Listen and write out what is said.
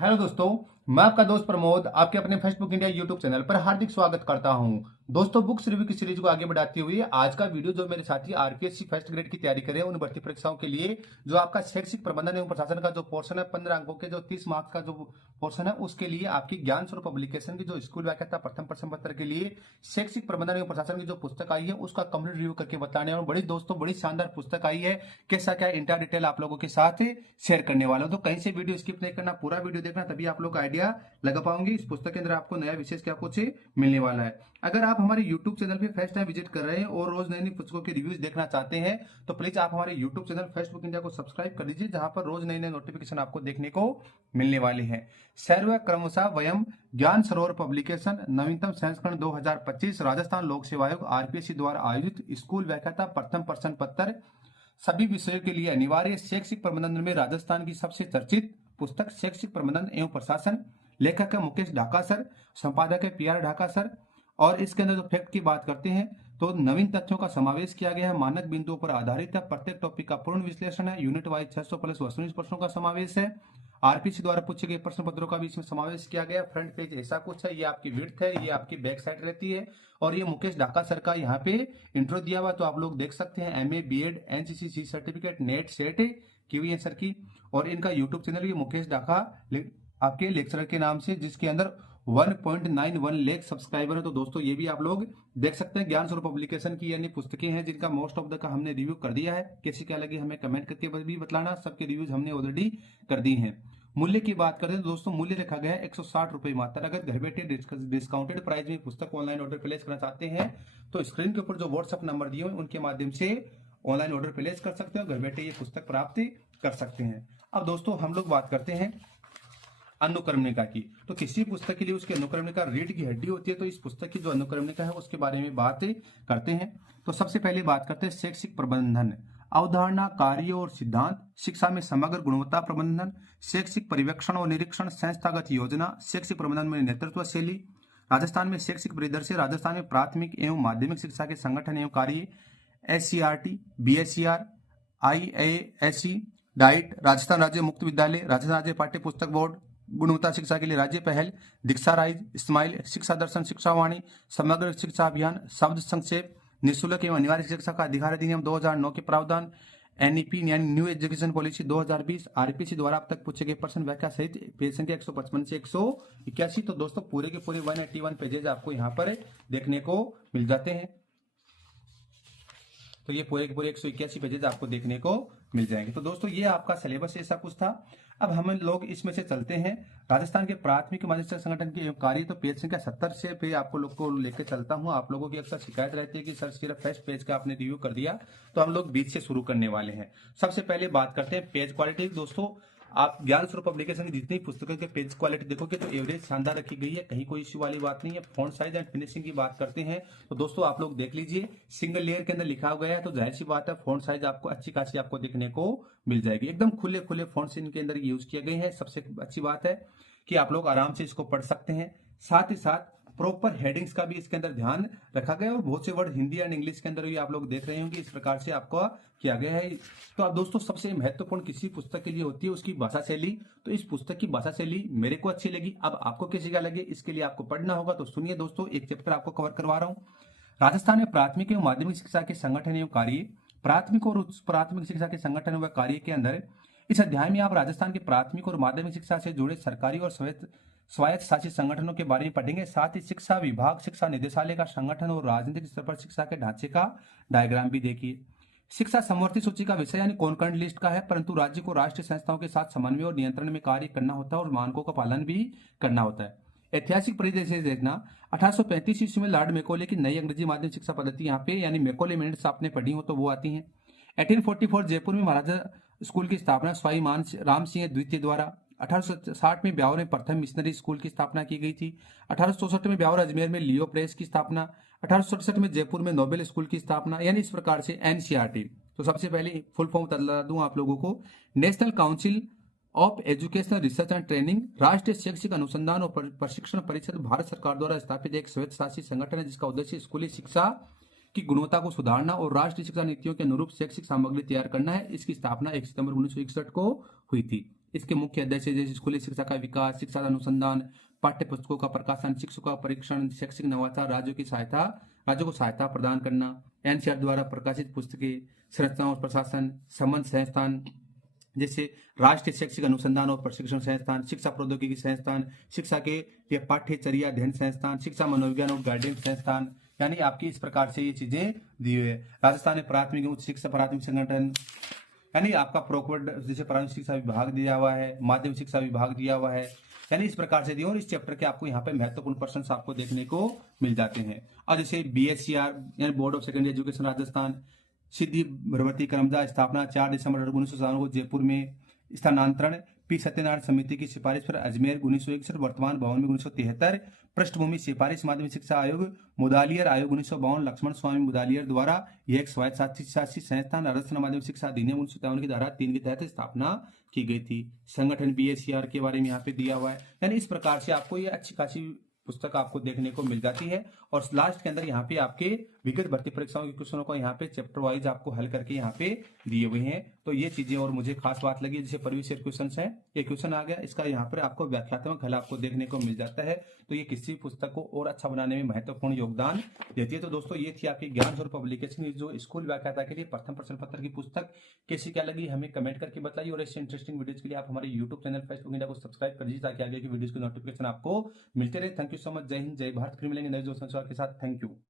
Hello दोस्तों, मैं आपका दोस्त प्रमोद आपके अपने फेसबुक इंडिया यूट्यूब चैनल पर हार्दिक स्वागत करता हूं। दोस्तों, बुक्स रिव्यू की सीरीज को आगे बढ़ाते हुए आज का वीडियो जो मेरे साथी आरपीएससी फर्स्ट ग्रेड की तैयारी करें उन भर्ती परीक्षाओं के लिए जो आपका शैक्षिक प्रबंधन एवं प्रशासन का जो पोर्शन है 15 अंकों के जो 30 मार्क्स का जो पोर्शन है उसके लिए आपकी ज्ञान स्वरूप पब्लिकेशन की जो स्कूल व्याख्याता प्रथम प्रश्न पत्र के लिए शैक्षिक प्रबंधन एवं प्रशासन की जो पुस्तक आई है उसका कंप्लीट रिव्यू करके बताने और बड़ी दोस्तों बड़ी शानदार पुस्तक आई है। कैसा क्या इंटर डिटेल आप लोगों के साथ शेयर करने वाला हूं, तो कहीं से वीडियो स्किप नहीं करना, पूरा वीडियो देखना, तभी आप लोग आइडिया लगा पाओगे इस पुस्तक के अंदर आपको नया विशेष क्या कुछ मिलने वाला है। अगर आप हमारे यूट्यूब चैनल पे फर्स्ट टाइम विजिट कर रहे हैं और रोज नई नई पुस्तकों के रिव्यूज देखना चाहते हैं तो प्लीज आप हमारे यूट्यूब चैनल फेसबुक इंडिया को सब्सक्राइब कर लीजिए, जहां पर रोज नई नई नोटिफिकेशन आपको देखने को मिलने वाले हैं। सर्व क्रमशः वयम ज्ञान सरोवर पब्लिकेशन नवीनतम संस्करण 2025 राजस्थान लोक सेवा आयोग आरपीएससी द्वारा आयोजित स्कूल व्याख्याता प्रथम प्रश्न पत्र सभी विषयों के लिए अनिवार्य शैक्षिक प्रबंधन में राजस्थान की सबसे चर्चित पुस्तक शैक्षिक प्रबंधन एवं प्रशासन। लेखक है मुकेश ढाका सर, संपादक है पीआर ढाका सर। और इसके अंदर जो फैक्ट की बात करते हैं तो नवीन तथ्यों का समावेश किया गया है, मानक बिंदुओं पर आधारित है, प्रत्येक टॉपिक का पूर्ण विश्लेषण है, यूनिट वाइज 600 प्लस 19 प्रश्नों का समावेश है, आरपीसी द्वारा पूछे गए प्रश्न पत्रों का भी इसमें समावेश किया गया। फ्रंट पेज ऐसा कुछ है, ये आपकी विड्थ है, ये आपकी बैक साइड रहती है और ये मुकेश ढाका सर का यहाँ पे इंट्रो दिया हुआ, तो आप लोग देख सकते हैं MA BEd NCC C certificate NET SET की हुई है सर की। और इनका यूट्यूब चैनल भी मुकेश ढाका आपके लेक्चरर के नाम से, जिसके अंदर 1.91 लाख सब्सक्राइबर है। तो दोस्तों ये भी आप लोग देख सकते हैं। ज्ञान स्वरूप पब्लिकेशन की यानी पुस्तकें हैं जिनका मोस्ट ऑफ द का हमने रिव्यू कर दिया है। कैसी क्या लगी हमें कमेंट करके भी बतलाना, सबके रिव्यूज हमने ऑलरेडी कर दी हैं। मूल्य की बात करें तो दोस्तों मूल्य रखा गया है 160 रुपए मात्र। अगर घर बैठे डिस्काउंटेड प्राइस में पुस्तक ऑनलाइन ऑर्डर प्लेस करना चाहते हैं तो स्क्रीन के ऊपर जो व्हाट्सएप नंबर दिए हुए उनके माध्यम से ऑनलाइन ऑर्डर प्लेस कर सकते हो, घर बैठे ये पुस्तक प्राप्त कर सकते हैं। अब दोस्तों हम लोग बात करते हैं अनुक्रमणिका की। तो किसी पुस्तक के लिए उसकी अनुक्रमणिका रीढ़ की हड्डी होती है, तो इस पुस्तक की जो अनुक्रमणिका है उसके बारे में बात करते हैं। तो सबसे पहले बात करते हैं शैक्षिक प्रबंधन, अवधारणा, कार्य और सिद्धांत, शिक्षा में समग्र गुणवत्ता प्रबंधन, शैक्षिक पर्यवेक्षण और निरीक्षण, संस्थागत योजना, शैक्षिक प्रबंधन में नेतृत्व शैली, राजस्थान में शैक्षिक परिदृश्य, राजस्थान में प्राथमिक एवं माध्यमिक शिक्षा के संगठन एवं कार्य, एससीईआरटी, बीएसईआर, आईएएससी, डाइट, राजस्थान राज्य मुक्त विद्यालय, राजस्थान राज्य पाठ्य पुस्तक बोर्ड, गुणवत्ता शिक्षा के लिए राज्य पहल, दीक्षा राइज, स्माइल, शिक्षा दर्शन, शिक्षा वाणी, समग्र शिक्षा अभियान, शब्द संक्षेप, निःशुल्क एवं अनिवार्य शिक्षा का अधिकार अधिनियम 2009 के प्रावधान, एनईपी यानी न्यू एजुकेशन पॉलिसी 2020, आरपीसी द्वारा अब तक पूछे गए प्रश्न व्याख्या सहित पेज संख्या 155 से 181। तो दोस्तों पूरे के पूरे 181 पेजेज आपको यहाँ पर देखने को मिल जाते हैं। तो ये पूरे के पूरे 181 पेजेज आपको देखने को मिल जाएंगे। तो दोस्तों ये आपका सिलेबस ऐसा कुछ था। अब हम लोग इसमें से चलते हैं राजस्थान के प्राथमिक माध्यमिक संगठन के कार्य। तो पेज संख्या 70 से पे आपको लोग को लेकर चलता हूं। आप लोगों की अक्सर शिकायत रहती है कि सर सिर्फ फर्स्ट पेज का आपने रिव्यू कर दिया, तो हम लोग बीच से शुरू करने वाले हैं। सबसे पहले बात करते हैं पेज क्वालिटी। दोस्तों आप ज्ञान स्वरूप पब्लिकेशन की जितनी पुस्तकों के पेज क्वालिटी देखोगे तो एवरेज शानदार रखी गई है, कहीं कोई इश्यू वाली बात नहीं है। फॉन्ट साइज एंड फिनिशिंग की बात करते हैं तो दोस्तों आप लोग देख लीजिए, सिंगल लेयर के अंदर लिखा गया है तो जाहिर सी बात है फॉन्ट साइज आपको अच्छी खासी आपको देखने को मिल जाएगी। एकदम खुले खुले फॉन्ट्स इनके अंदर यूज किए गए हैं। सबसे अच्छी बात है कि आप लोग आराम से इसको पढ़ सकते हैं। साथ ही साथ प्रॉपर हेडिंग्स का भी इसके अंदर ध्यान रखा गया है और बहुत से वर्ड हिंदी एंड इंग्लिश के अंदर भी आप लोग देख रहे होंगे इस प्रकार से आपको किया गया है। तो अब दोस्तों सबसे महत्वपूर्ण किसी पुस्तक के लिए होती है उसकी भाषा शैली। तो इस पुस्तक की भाषा शैली मेरे को अच्छी लगी, अब आपको कैसी क्या लगे इसके लिए आपको पढ़ना होगा। तो सुनिए दोस्तों, एक चैप्टर आपको कवर करवा रहा हूँ। राजस्थान में प्राथमिक एवं माध्यमिक शिक्षा के संगठन एवं कार्य, प्राथमिक और उच्च प्राथमिक शिक्षा के संगठन व कार्य के अंदर इस अध्याय में आप राजस्थान के प्राथमिक और माध्यमिक शिक्षा से जुड़े सरकारी और स्वायत्त शासित संगठनों के बारे में पढ़ेंगे। साथ ही शिक्षा विभाग, शिक्षा निदेशालय का संगठन और राजनीतिक स्तर पर शिक्षा के ढांचे का डायग्राम भी देखिए। शिक्षा समवर्ती सूची का विषय यानी कॉन्करेंट लिस्ट का है, परंतु राज्य को राष्ट्रीय संस्थाओं के साथ समन्वय और नियंत्रण में कार्य करना होता है और मानकों का पालन भी करना होता है। ऐतिहासिक परिदृश्य देखना, 1835 ईस्वी में लॉर्ड मैकॉले की नई अंग्रेजी माध्यम शिक्षा पद्धति यहाँ पे यानी मैकॉले मिनट्स आपने पढ़ी हो तो वो आती है। 1844 जयपुर में महाराजा स्कूल की स्थापना स्वाई मान राम सिंह द्वितीय द्वारा। 1860 में ब्यावर में प्रथम मिशनरी स्कूल की स्थापना की गई थी। 1864 में ब्यावर अजमेर में लियो प्रेस की स्थापना। 1867 में जयपुर में नोबेल स्कूल की स्थापना। यानी इस प्रकार से एनसीईआरटी। तो सबसे पहले फुल फॉर्म बता दूं आप लोगों को, national council of educational research and training, राष्ट्रीय शैक्षिक अनुसंधान और प्रशिक्षण परिषद भारत सरकार द्वारा स्थापित एक स्वायत्त शासित संगठन है जिसका उद्देश्य स्कूली शिक्षा की गुणवत्ता को सुधारना और राष्ट्रीय शिक्षा नीतियों के अनुरूप शैक्षिक सामग्री तैयार करना है। इसकी स्थापना 1 सितंबर 1961 को हुई थी। इसके मुख्य उद्देश्य जैसे स्कूली शिक्षा का विकास, शिक्षा अनुसंधान, पाठ्य पुस्तकों का प्रकाशन, शिक्षकों का परीक्षण, शैक्षिक नवाचार, राज्यों को सहायता प्रदान करना, एनसीआर द्वारा प्रकाशित पुस्तकें, संरचना और प्रशासन, संबंध संस्थान जैसे राष्ट्रीय शैक्षिक अनुसंधान और प्रशिक्षण संस्थान, शिक्षा प्रौद्योगिकी संस्थान, शिक्षा के लिए पाठ्यचर्या अध्ययन संस्थान, शिक्षा मनोविज्ञान और गाइडेंस संस्थान, यानी आपकी इस प्रकार से ये चीजें दी हुई है। राजस्थान में प्राथमिक उच्च शिक्षा प्राथमिक संगठन, यानी आपका प्रोक्वर्ड जैसे प्राथमिक शिक्षा विभाग दिया हुआ है, माध्यमिक शिक्षा विभाग दिया हुआ है, यानी इस प्रकार से दिया। और इस चैप्टर के आपको यहाँ पे महत्वपूर्ण प्रश्न आपको देखने को मिल जाते हैं। और जैसे BSCR यानी board of secondary education Rajasthan, सिद्धि भगवती कर्मदा स्थापना 4 दिसंबर 1997 को जयपुर में, स्थानांतरण पी सत्यनारायण समिति की सिफारिश पर अजमेर 1961, वर्तमान भवन में 1973, पृष्ठभूमि सिफारिश माध्यमिक शिक्षा आयोग, मुदालियर आयोग 1952, लक्ष्मण स्वामी मुदालियर द्वारा यह एक स्वायत्त शासी संस्थान राजस्थान माध्यमिक शिक्षा अधिनियम 1957 की धारा 3 के तहत स्थापना की गई थी। संगठन BSCR के बारे में यहाँ पे दिया हुआ है। यानी इस प्रकार से आपको ये अच्छी खासी पुस्तक आपको देखने को मिल जाती है। और लास्ट के अंदर यहाँ पे आपके विगत भर्ती परीक्षाओं के क्वेश्चनों को यहाँ पे चैप्टर वाइज आपको हल करके यहाँ पे दिए हुए हैं। तो ये चीजें और मुझे खास बात लगी, जैसे प्रीवियस ईयर क्वेश्चन है, ये क्वेश्चन आ गया, इसका यहाँ पर आपको व्याख्यात्मक हल आपको देखने को मिल जाता है। तो ये किसी पुस्तक को और अच्छा बनाने में महत्वपूर्ण योगदान देती है। तो दोस्तों ये थी आपकी ज्ञान स्वरूप पब्लिकेशन जो स्कूल व्याख्याता के लिए प्रथम प्रश्न पत्र की पुस्तक। कैसी क्या लगी हमें कमेंट करके बताइए। और ऐसे इंटरेस्टिंग वीडियोज के लिए आप हमारे यूट्यूब चैनल फेसबुक इंडिया को सब्सक्राइब कर लीजिए ताकि आगे की वीडियोज की नोटिफिकेशन आपको मिलते रहे। Thank you so much. जय हिंद, जय भारत। फिर मिलेंगे नए दोस्तों के साथ। Thank you.